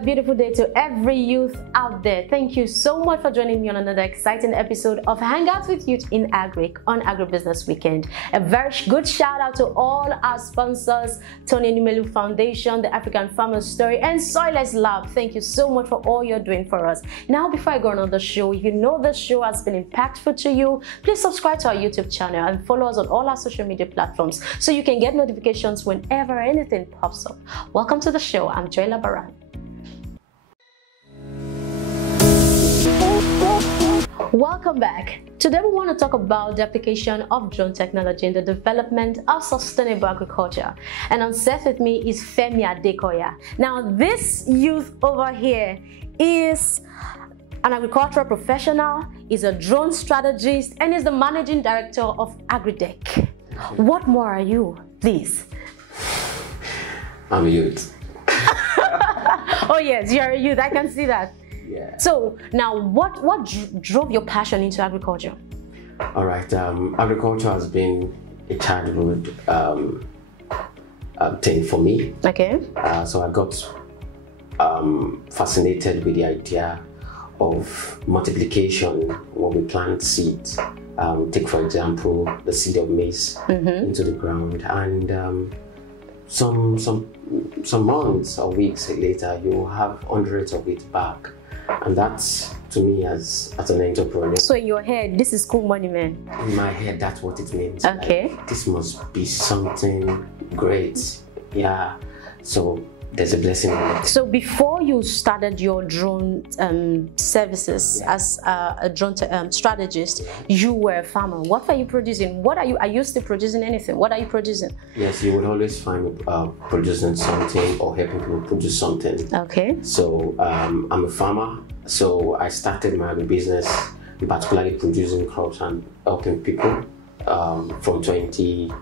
a beautiful day to every youth out there. Thank you so much for joining me on another exciting episode of Hangouts with Youth in Agric on Agribusiness Weekend. A very good shout out to all our sponsors, Tony Numelu Foundation, the African Farmer's Story, and Soilless Lab. Thank you so much for all you're doing for us. Now, before I go on the show, if you know the show has been impactful to you, please subscribe to our YouTube channel and follow us on all our social media platforms so you can get notifications whenever anything pops up. Welcome to the show. I'm Joy Labaran. Welcome back. Today we want to talk about the application of drone technology in the development of sustainable agriculture. And on set with me is Femi Adekoya. Now this youth over here is an agricultural professional, is a drone strategist, and is the managing director of Agrideck. What more are you, please? I'm a youth. Oh yes, you're a youth, I can see that. Yeah. So now, what drove your passion into agriculture? All right. Agriculture has been a childhood thing for me. Okay. So I got fascinated with the idea of multiplication when we plant seeds. Take for example the seed of maize into the ground, and some months or weeks later, you will have hundreds of it back. And that's, to me, as an entrepreneur. So in your head, this is cool money, man. In my head, that's what it means. Okay. Like, this must be something great. Yeah. So there's a blessing in it. So before you started your drone services as a drone strategist, you were a farmer. What are you producing? Are you still producing anything? What are you producing? Yes, you would always find me producing something or helping people produce something. Okay. So I'm a farmer. So I started my business, particularly producing crops and helping people from 2012.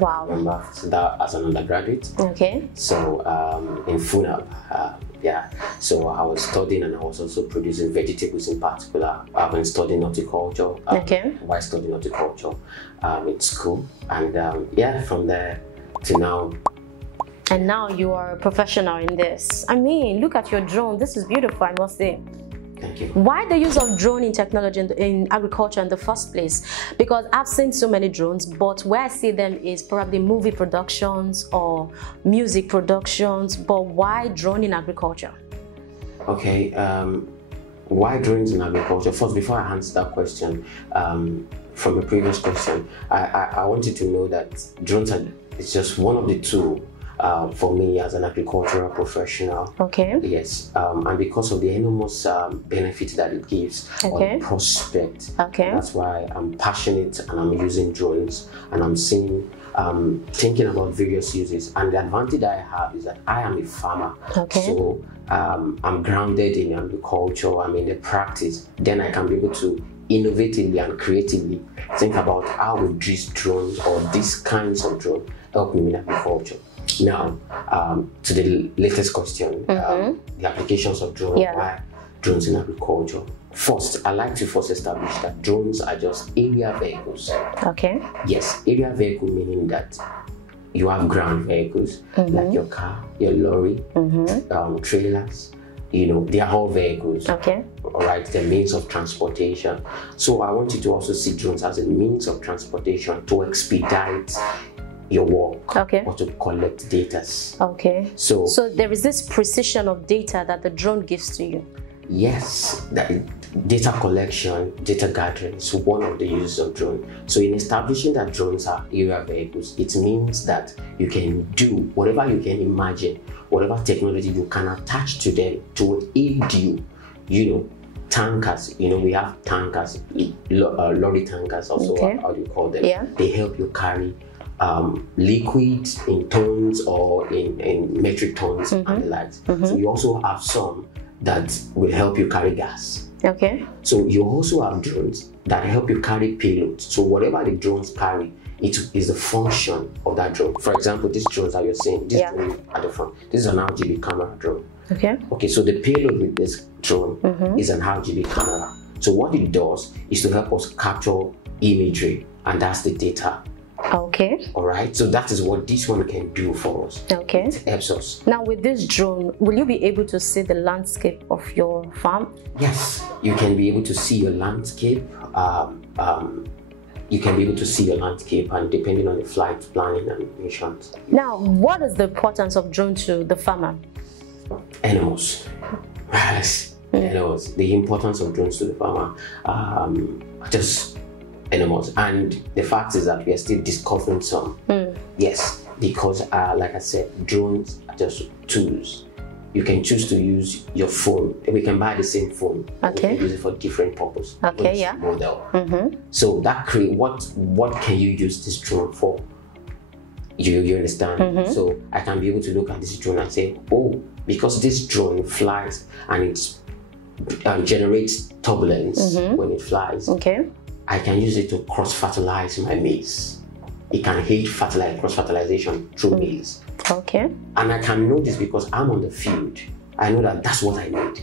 Wow. I remember that as an undergraduate. Okay. So in FUNAB, yeah. So I was studying, and I was also producing vegetables in particular. I've been studying horticulture. Okay. While studying horticulture in school, and yeah, from there to now. And now you are a professional in this. I mean, look at your drone. This is beautiful, I must say. Thank you. Why the use of drone in technology in agriculture in the first place? Because I've seen so many drones, but where I see them is probably movie productions or music productions. But why drone in agriculture? Okay, why drones in agriculture? First, before I answer that question, from the previous question, I want you to know that drones is just one of the two. For me as an agricultural professional. Okay. Yes, and because of the enormous benefit that it gives okay. on prospect. Okay. That's why I'm passionate and I'm using drones, and I'm seeing, thinking about various uses. And the advantage I have is that I am a farmer. Okay. So I'm grounded in agriculture, I'm in the practice. Then I can be able to innovatively and creatively think about how would these drones or these kinds of drones help me in agriculture. Now, to the latest question, the applications of drones, why drones in agriculture? First, I like to first establish that drones are just area vehicles. Okay. Yes, area vehicle meaning that you have ground vehicles, like your car, your lorry, trailers, they are all vehicles. Okay. All right, the means of transportation. So I want you to also see drones as a means of transportation to expedite your work, okay, or to collect data. Okay. So there is this precision of data that the drone gives to you. Yes, that data collection, data gathering is one of the uses of drone. So in establishing that drones are area vehicles, it means that you can do whatever you can imagine, whatever technology you can attach to them to aid you. Tankers, we have tankers, lorry tankers also, okay, how do you call them? Yeah. They help you carry liquids in tons or in metric tons and the likes. So you also have some that will help you carry gas. Okay. So you also have drones that help you carry payloads. So whatever the drones carry, it is the function of that drone. For example, these drones that you're seeing, this drone at the front, this is an RGB camera drone. Okay. Okay, so the payload with this drone is an RGB camera. So what it does is to help us capture imagery, and that's the data Okay. All right. So that is what this one can do for us. Okay. It helps us. Now, with this drone, will you be able to see the landscape of your farm? Yes, you can be able to see your landscape. You can be able to see your landscape, and depending on the flight planning and missions. Now, what is the importance of drone to the farmer? Animals. Yes, animals. The importance of drones to the farmer. Just animals. And the fact is that we are still discovering some. Yes, because like I said, drones are just tools. You can choose to use your phone. We can buy the same phone. Okay. We can use it for different purpose. Okay, yeah. Model. So that create what can you use this drone for? You understand? So I can be able to look at this drone and say, oh, because this drone flies and it generates turbulence when it flies. Okay. I can use it to cross-fertilize my maize. It can aid cross-fertilization through maize. Okay. And I can know this because I'm on the field. I know that that's what I need.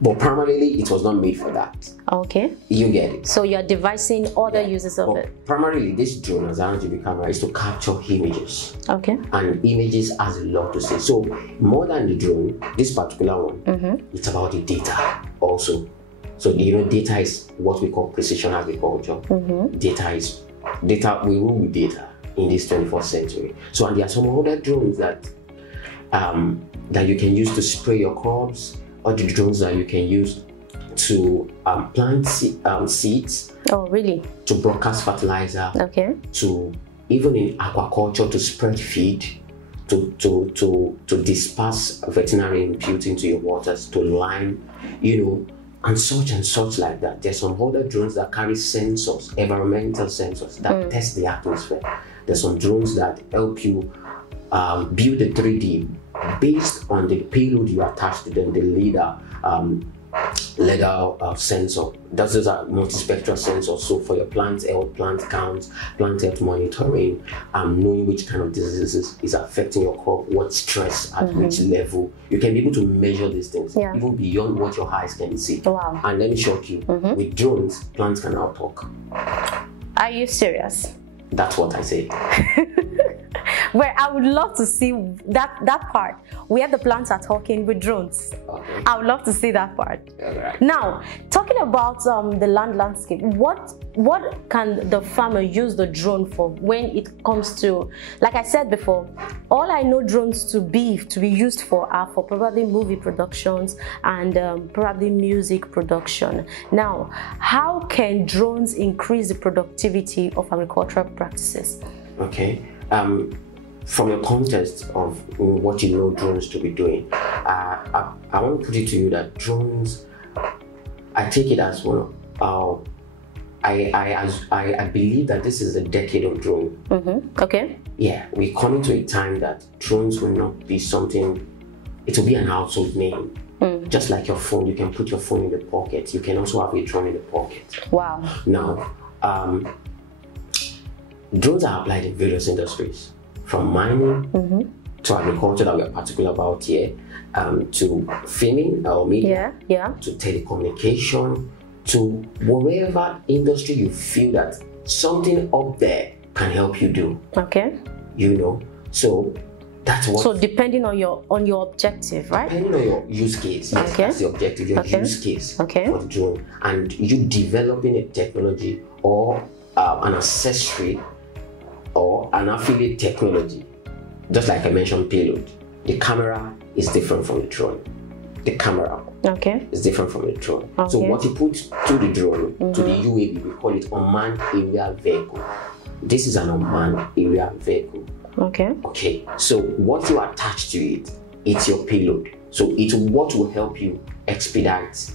But primarily, it was not made for that. Okay. You get it? So you're devising other uses of it. Primarily, this drone as an RGB camera is to capture images. Okay. And images has a lot to say. So more than the drone, this particular one, it's about the data also. So data is what we call precision agriculture. Data, we rule with data in this 21st century. So, and there are some other drones that you can use to spray your crops, or the drones that you can use to plant seeds. Oh, really? To broadcast fertilizer. Okay. To even in aquaculture to spread feed, to disperse veterinary input into your waters, to lime, and such like that. There's some other drones that carry sensors, environmental sensors that test the atmosphere. There's some drones that help you build a 3D based on the payload you attach to them, the LiDAR sensor. Those are multispectral sensors. So for your plant health, plant counts, plant health monitoring, knowing which kind of diseases is affecting your crop, what stress at which level, you can be able to measure these things even beyond what your eyes can see. Wow. And let me shock you, with drones, plants can now talk. Are you serious? That's what I say. Well, I would love to see that part where the plants are talking with drones. Okay. I would love to see that part. Right. Now, talking about the landscape, what can the farmer use the drone for when it comes to, like I said before, all I know drones to be used for are for probably movie productions and probably music production. Now, how can drones increase the productivity of agricultural practices? Okay. From your context of what you know drones to be doing, I want to put it to you that drones, I take it as one of I believe that this is a decade of drone. Okay. Yeah, we're coming to a time that drones will not be something, it will be an household name. Just like your phone, you can put your phone in the pocket. You can also have a drone in the pocket. Wow. Now, drones are applied in various industries, from mining to agriculture that we are particular about here, to filming or media, to telecommunication, to whatever industry you feel that something up there can help you do. Okay. So that's what. So depending on your objective, right? Depending on your use case, yes, that's the objective, your use case for the drone, and you developing a technology or an accessory or an affiliate technology, just like I mentioned, payload. The camera is different from the drone. The camera is different from the drone. So what you put to the drone, to the UAV, we call it unmanned area vehicle. This is an unmanned area vehicle. Okay. So what you attach to it, it's your payload. So it's what will help you expedite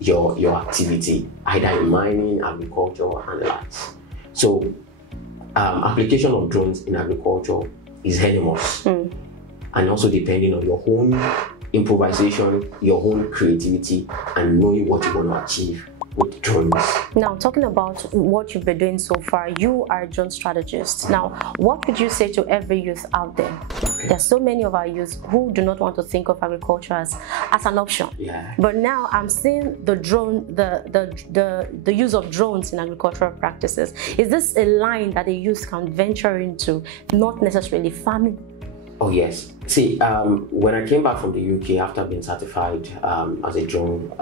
your activity, either in mining, agriculture, and the likes. So application of drones in agriculture is enormous, and also depending on your own improvisation, your own creativity, and knowing what you want to achieve with drones. Now, talking about what you've been doing so far, you are a drone strategist. Now, what would you say to every youth out there? There's so many of our youth who do not want to think of agriculture as an option. Yeah. But now I'm seeing the drone, the use of drones in agricultural practices. Is this a line that a youth can venture into, not necessarily farming? Oh yes. See, when I came back from the UK after being certified as a drone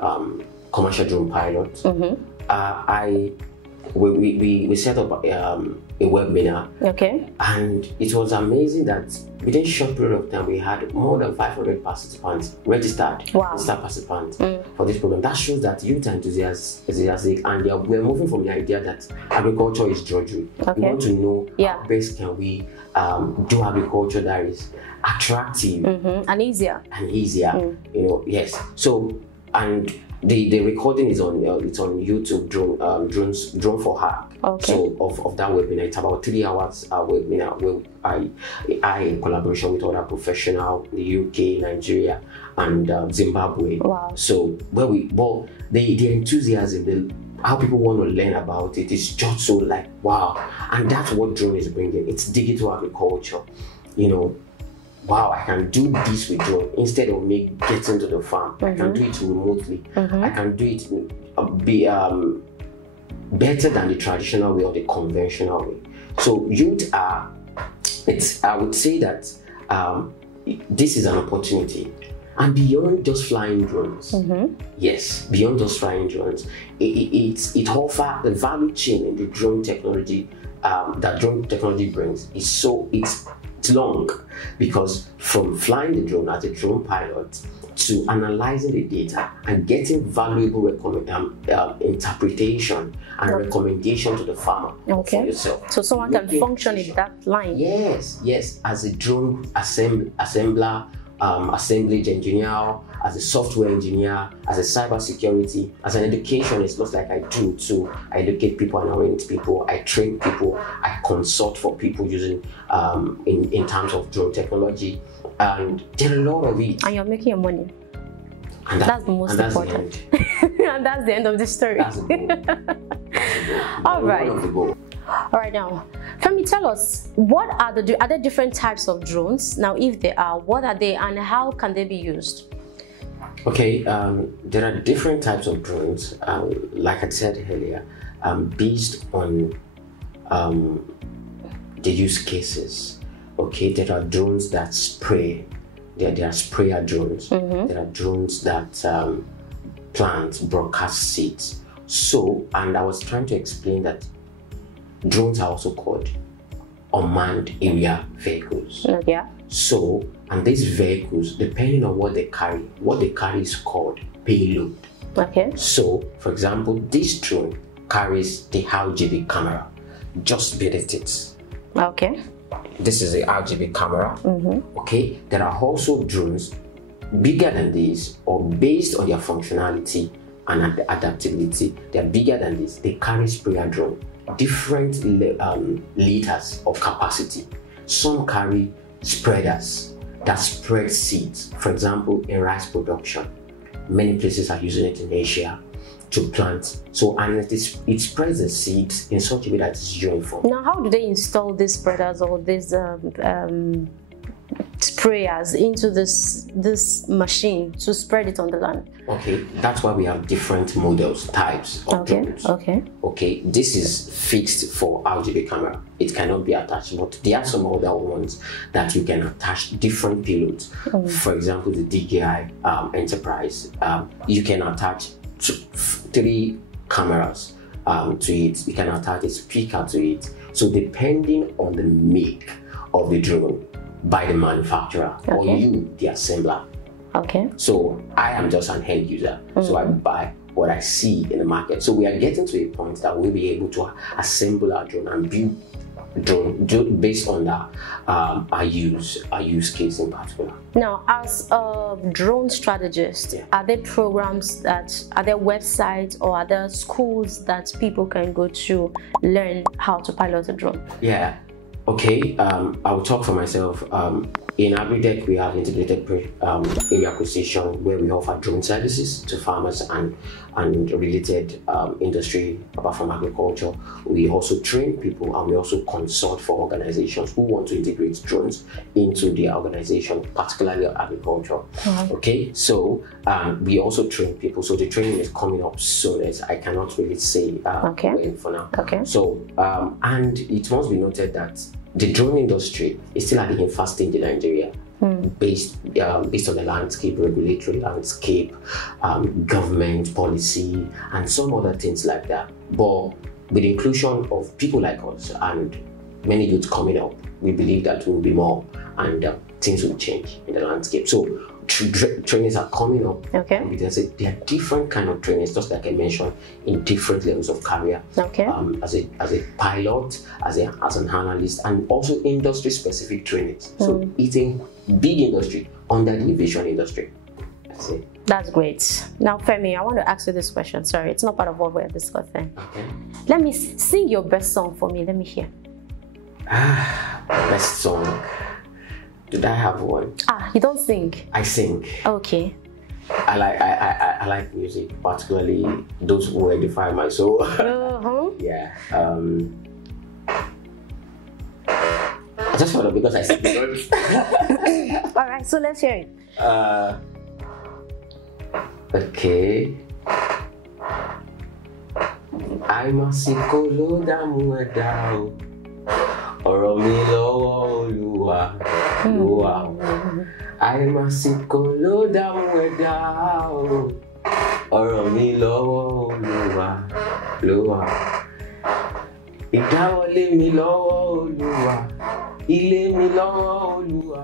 commercial drone pilot, we set up a webinar. Okay. And it was amazing that within a short period of time we had more than 500 participants registered. Wow. Participants for this program. That shows that youth are enthusiastic, and we're moving from the idea that agriculture is drudgery. Okay. We want to know how best can we do agriculture that is attractive and easier. You know, yes. So, and the recording is on it's on YouTube. Drone for Hack. Okay. So of that webinar, it's about 3 hours webinar where I in collaboration with other professionals in the UK, Nigeria, and Zimbabwe. Wow. So the enthusiasm, how people want to learn about it is just so like wow, and that's what drone is bringing. It's digital agriculture, you know. Wow, I can do this with drone instead of me getting to the farm. I can do it remotely. I can do it better than the traditional way or the conventional way. So youth are, I would say that this is an opportunity. And beyond just flying drones, yes, beyond just flying drones, it offers the value chain in the drone technology that drone technology brings is it's long, because from flying the drone as a drone pilot to analyzing the data and getting valuable interpretation and recommendation to the farmer for yourself. So someone can function in that line. Yes, as a drone assembler, assemblage engineer, as a software engineer, as a cybersecurity, as an educationist, just like I do too. I educate people and orient people, I train people, I consult for people using in terms of drone technology, and there are a lot of it. And you're making your money. And that's the most important. And that's the end of the story. That's the goal. All right. All right, now, Femi, tell us, are there different types of drones? Now, if there are, what are they and how can they be used? Okay, there are different types of drones, like I said earlier, based on the use cases. Okay, there are drones that spray. There are sprayer drones. There are drones that plant, broadcast seeds. So, and I was trying to explain that drones are also called unmanned area vehicles. Yeah. So, and these vehicles, depending on what they carry is called payload. Okay. So, for example, this drone carries the RGB camera. Just beneath it. Okay. This is the RGB camera. Okay. There are also drones bigger than this, or based on their functionality and adaptability, they are bigger than this. They carry sprayer drone. Different liters of capacity. Some carry spreaders that spread seeds. For example, in rice production, many places are using it in Asia to plant. So, and it spreads the seeds in such a way that it's uniform. Now, how do they install these spreaders or these sprayers into this machine to spread it on the land? Okay, that's why we have different models, types of drones. Okay, this is fixed for RGB camera. It cannot be attached, but there are some other ones that you can attach different payloads. For example, the DJI Enterprise, you can attach 3 cameras to it. You can attach a speaker to it. So depending on the make of the drone by the manufacturer or you, the assembler. Okay. So I am just an end user. So I buy what I see in the market. So we are getting to a point that we'll be able to assemble our drone and build drone based on that our use case in particular. Now, as a drone strategist, are there programs are there websites or are there schools that people can go to learn how to pilot a drone? Yeah. Okay, I will talk for myself. In Agritech, we have integrated area acquisition where we offer drone services to farmers and related industry apart from agriculture. We also train people and we also consult for organizations who want to integrate drones into their organization, particularly agriculture. Okay, so we also train people. So the training is coming up soon. As I cannot really say when for now. Okay. So and it must be noted that the drone industry is still at the infant stage in Nigeria, based on the landscape, regulatory landscape, government policy, and some other things like that. But with the inclusion of people like us and many youths coming up, we believe that will be more and things will change in the landscape. So trainings are coming up. Okay. We can say there are different kind of trainings, just like I mentioned, in different levels of career. Okay. As a pilot, as an analyst, and also industry specific trainings. So it's a big industry under the aviation industry. That's it. That's great. Now, Femi, I want to ask you this question. Sorry, it's not part of what we're discussing. Okay. Let me sing your best song for me. Let me hear. Best song. Did I have one? You don't sing. I sing. Okay. I like music, particularly those who edify my soul. Yeah. I just thought of because I sing the All right, so let's hear it. Okay. I'm a sikolo damuedao. Ọ̀rọ̀ mi lọ́wọ́ Olúwa, Olúwa. Àìmásìkò ló dààmú ẹ̀dá o. Ọ̀rọ̀ mi lọ́wọ́ Olúwa, Olúwa. Ìdáwọ́lé mi lọ́wọ́ Olúwa, ilé mi lọ́wọ́ Olúwa.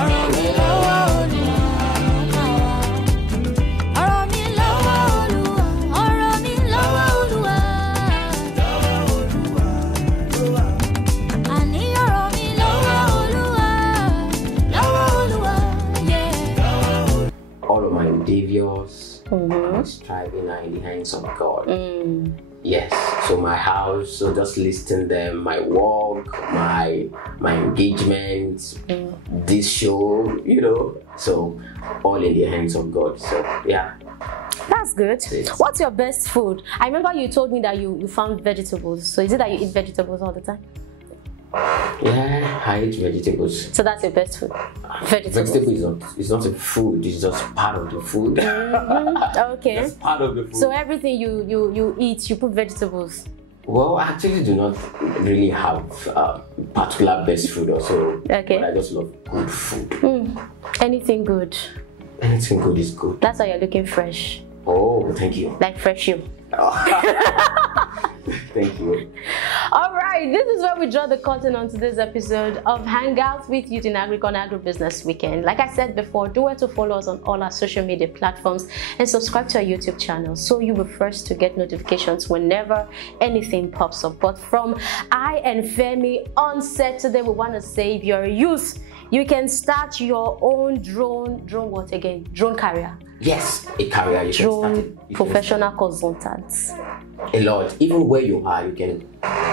Ọ̀rọ̀ mi lọ́wọ́ Olúwa. Striving are in the hands of God. Yes, so my house, so just listing them, my work, my engagement, this show, so all in the hands of God. So yeah. That's good. What's your best food? I remember you told me that you found vegetables. So is it that you eat vegetables all the time? Yeah, I eat vegetables. So that's your best food? Vegetable is not a food, it's just part of the food. Okay. That's part of the food. So everything you eat, you put vegetables? Well, I actually do not really have particular best food also. Okay. But I just love good food. Anything good? Anything good is good. That's why you're looking fresh. Oh, thank you. Like fresh you. Thank you. All right, this is where we draw the curtain on today's episode of Hangouts with Youth in Agribusiness Weekend. Like I said before, do well to follow us on all our social media platforms and subscribe to our YouTube channel so you'll be first to get notifications whenever anything pops up. But from I and Femi on set today, we want to say if you're a youth, you can start your own drone career. Yes, a career. You drone professional consultants. A lot. Even where you are, you can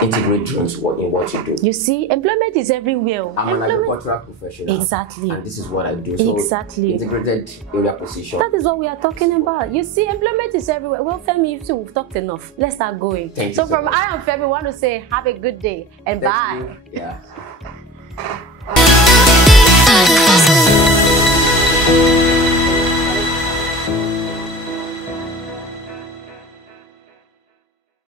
integrate drones in what you do. You see, employment is everywhere. I'm an agricultural professional. Exactly. And this is what I do. So exactly. Integrated area position. That is what we are talking about. You see, employment is everywhere. Well, Femi, you too, we've talked enough. Let's start going. Thank so you from I and Femi, we want to say have a good day and bye. Yeah.